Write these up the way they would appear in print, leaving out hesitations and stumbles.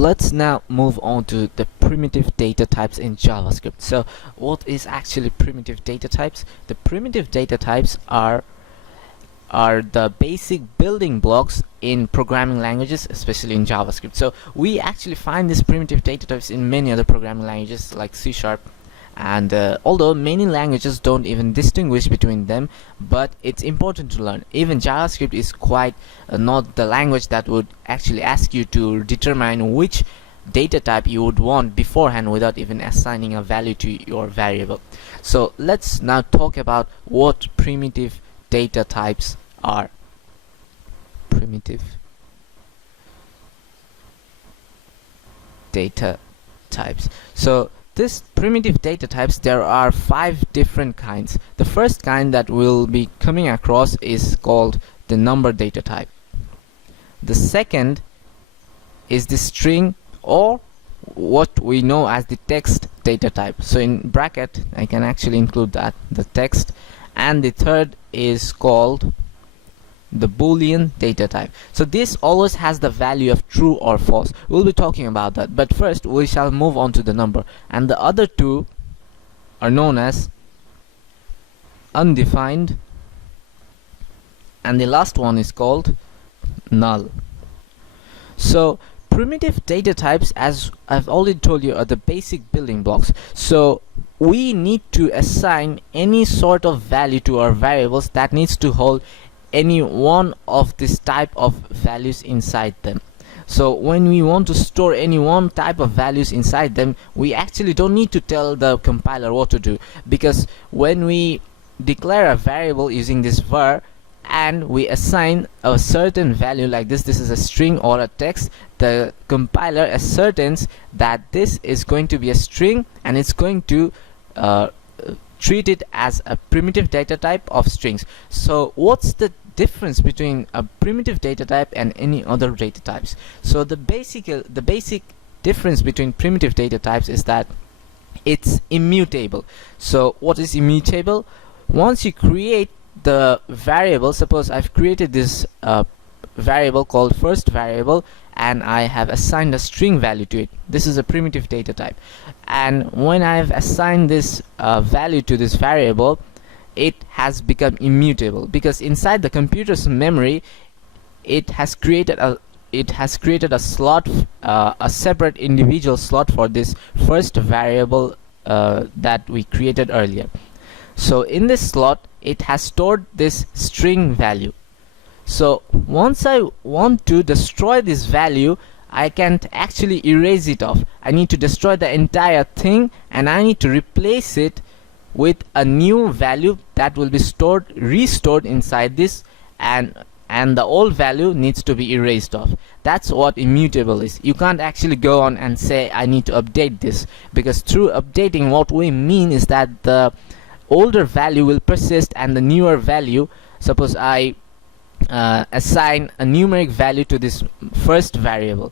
Let's now move on to the primitive data types in JavaScript. So what is actually primitive data types? The primitive data types are the basic building blocks in programming languages, especially in JavaScript. So we actually find these primitive data types in many other programming languages like C#, and although many languages don't even distinguish between them, but it's important to learn. Even JavaScript is quite not the language that would actually ask you to determine which data type you would want beforehand without even assigning a value to your variable. So let's now talk about what primitive data types are. Primitive data types. So this primitive data types, there are 5 different kinds. The first kind that we'll be coming across is called the number data type. The second is the string, or what we know as the text data type. So in bracket I can actually include that, the text. And the third is called the Boolean data type. So this always has the value of true or false. We'll be talking about that, but first we shall move on to the number, and the other two are known as undefined, and the last one is called null. So primitive data types, as I've already told you, are the basic building blocks. So we need to assign any sort of value to our variables that needs to hold any one of this type of values inside them. So when we want to store any one type of values inside them, we actually don't need to tell the compiler what to do, because when we declare a variable using this var and we assign a certain value like this is a string or a text, the compiler ascertains that this is going to be a string and it's going to treat it as a primitive data type of strings. So what's the difference between a primitive data type and any other data types? So the basic difference between primitive data types is that it's immutable. So what is immutable? Once you create the variable, suppose I've created this variable called first variable and I have assigned a string value to it. This is a primitive data type, and when I've assigned this value to this variable, it has become immutable, because inside the computer's memory it has created a slot, a separate individual slot for this first variable that we created earlier. So in this slot it has stored this string value. So once I want to destroy this value, I can't actually erase it off. I need to destroy the entire thing, and I need to replace it with a new value that will be restored inside this, and the old value needs to be erased off. That's what immutable is. You can't actually go on and say I need to update this, because through updating what we mean is that the older value will persist and the newer value, suppose I assign a numeric value to this first variable,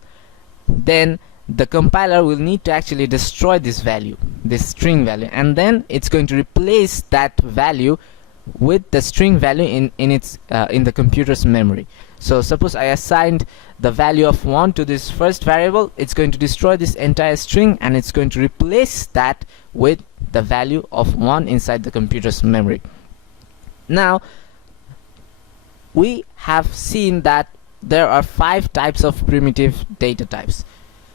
then the compiler will need to actually destroy this value, this string value, and then it's going to replace that value with the string value in the computer's memory. So suppose I assigned the value of 1 to this first variable, it's going to destroy this entire string and it's going to replace that with the value of 1 inside the computer's memory. Now we have seen that there are 5 types of primitive data types.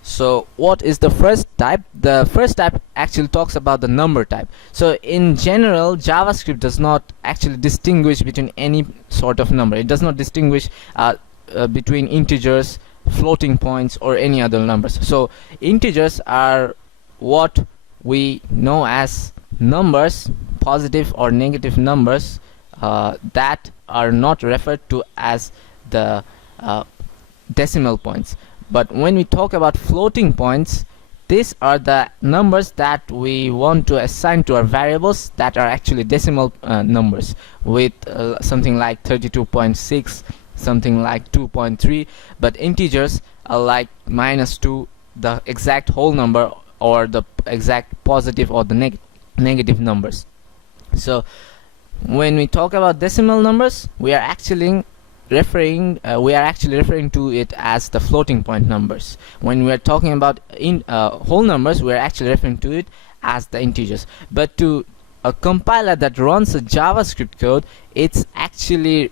So what is the first type? The first type actually talks about the number type. So in general, JavaScript does not actually distinguish between any sort of number. It does not distinguish between integers, floating points, or any other numbers. So integers are what we know as numbers, positive or negative numbers that are not referred to as the decimal points. But when we talk about floating points, these are the numbers that we want to assign to our variables that are actually decimal numbers, with something like 32.6, something like 2.3. But integers are like -2, the exact whole number, or the exact positive or the negative numbers. So when we talk about decimal numbers, we are actually we are actually referring to it as the floating point numbers. When we are talking about whole numbers, we are actually referring to it as the integers. But to a compiler that runs a JavaScript code, it's actually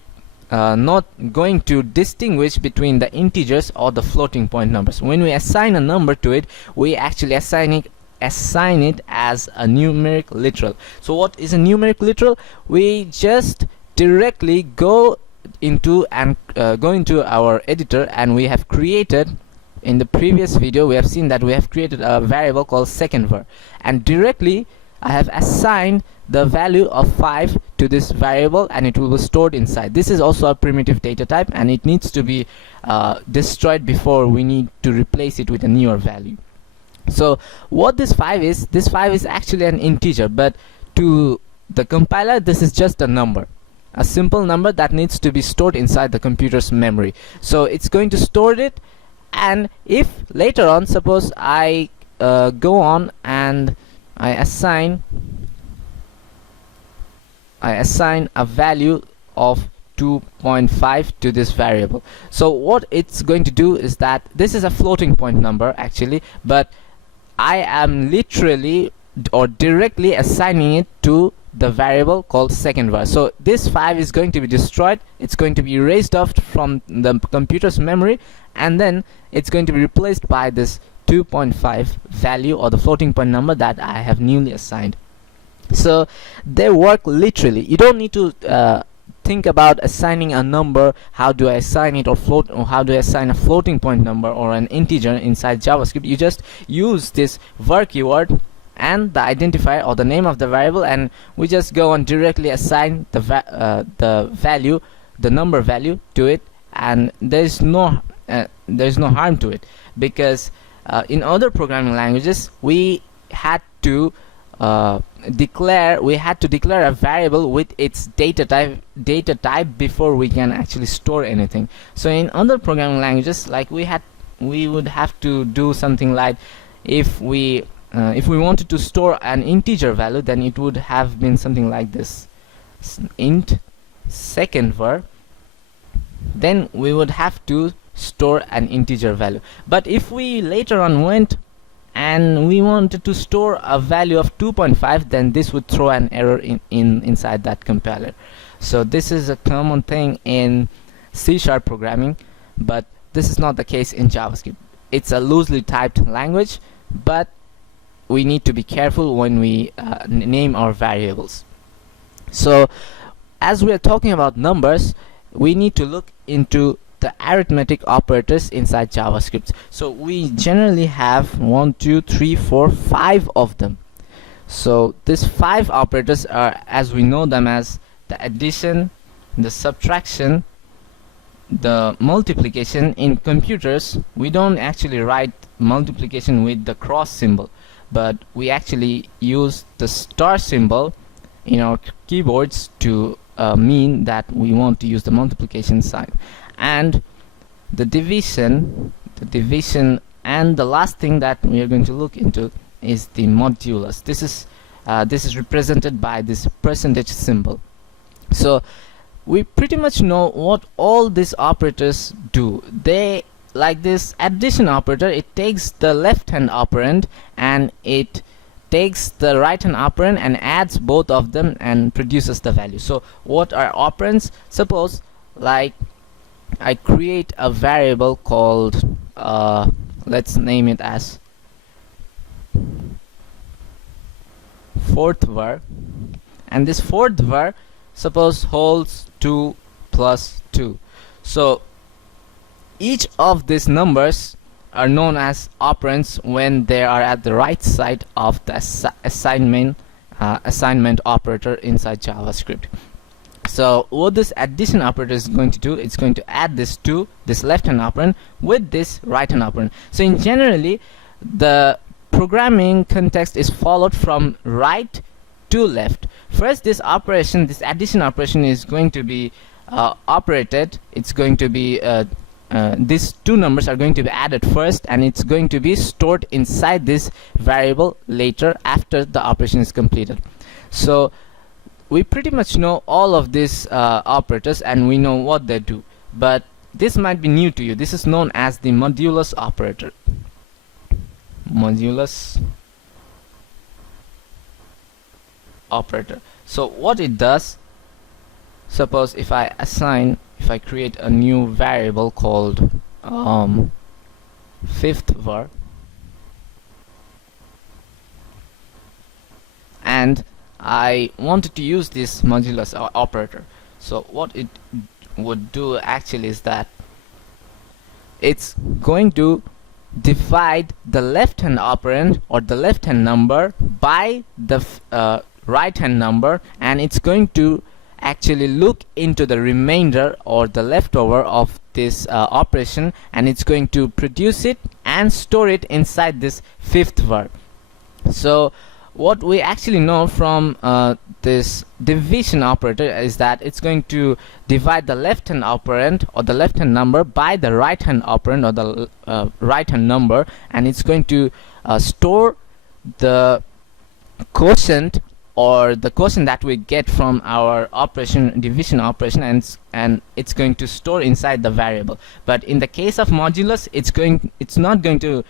not going to distinguish between the integers or the floating point numbers. When we assign a number to it, we actually assign it as a numeric literal. So what is a numeric literal? We just directly go into our editor, and we have created, in the previous video we have seen that we have created a variable called second-var, and directly I have assigned the value of 5 to this variable, and it will be stored inside. This is also a primitive data type, and it needs to be destroyed before we need to replace it with a newer value. So what this 5 is actually an integer, but to the compiler this is just a number, a simple number that needs to be stored inside the computer's memory. So it's going to store it, and if later on, suppose I go on and I assign a value of 2.5 to this variable. So what it's going to do is that this is a floating point number actually, but I am literally or directly assigning it to the variable called second-var. So this 5 is going to be destroyed, it's going to be erased off from the computer's memory, and then it's going to be replaced by this 2.5 value, or the floating point number that I have newly assigned. So they work literally. You don't need to think about assigning a number, how do I assign it, or how do I assign a floating point number or an integer inside JavaScript. You just use this var keyword and the identifier or the name of the variable, and we just go and directly assign the value, the number value to it, and there's no harm to it, because in other programming languages we had to declare a variable with its data type before we can actually store anything. So in other programming languages, like we would have to do something like, if we wanted to store an integer value, then it would have been something like this: int second-var, then we would have to store an integer value. But if we later on went and we wanted to store a value of 2.5, then this would throw an error inside that compiler. So this is a common thing in C# programming, but this is not the case in JavaScript. It's a loosely typed language, but we need to be careful when we name our variables. So as we are talking about numbers, we need to look into the arithmetic operators inside JavaScript. So we generally have 1, 2, 3, 4, 5 of them. So these 5 operators are, as we know them, as the addition, the subtraction, the multiplication. In computers we don't actually write multiplication with the cross symbol, but we actually use the star symbol in our keyboards to mean that we want to use the multiplication sign. And the division, and the last thing that we are going to look into is the modulus. This is represented by this percentage symbol. So we pretty much know what all these operators do. They, like this addition operator, it takes the left hand operand and it takes the right hand operand and adds both of them and produces the value. So what are operands? Suppose like I create a variable called let's name it as fourth var, and this fourth var suppose holds 2 plus 2. So each of these numbers are known as operands when they are at the right side of the assignment operator inside JavaScript. So what this addition operator is going to do, it's going to add this to this left hand operand with this right hand operand. So in generally the programming context is followed from right to left. First, this operation, this addition operation, is going to be operated. It's going to be these two numbers are going to be added first, and it's going to be stored inside this variable later after the operation is completed. So we pretty much know all of these operators, and we know what they do. but this might be new to you. This is known as the modulus operator. Modulus operator. So what it does, suppose if I create a new variable called fifth var, and I wanted to use this modulus operator. So what it would do actually is that it's going to divide the left hand operand or the left hand number by the right hand number, and it's going to actually look into the remainder or the leftover of this operation, and it's going to produce it and store it inside this fifth var. So what we actually know from this division operator is that it's going to divide the left hand operand or the left hand number by the right hand operand or the right hand number, and it's going to store the quotient or the quotient that we get from our division operation, and it's going to store inside the variable. But in the case of modulus, it's not going to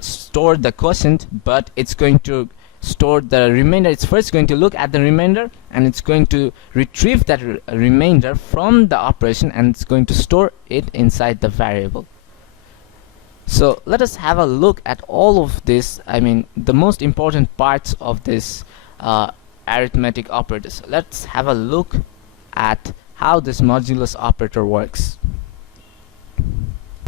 store the quotient, but it's going to store the remainder. It's first going to look at the remainder, and it's going to retrieve that remainder from the operation, and it's going to store it inside the variable. So let us have a look at all of this, the most important parts of this arithmetic operators. Let's have a look at how this modulus operator works.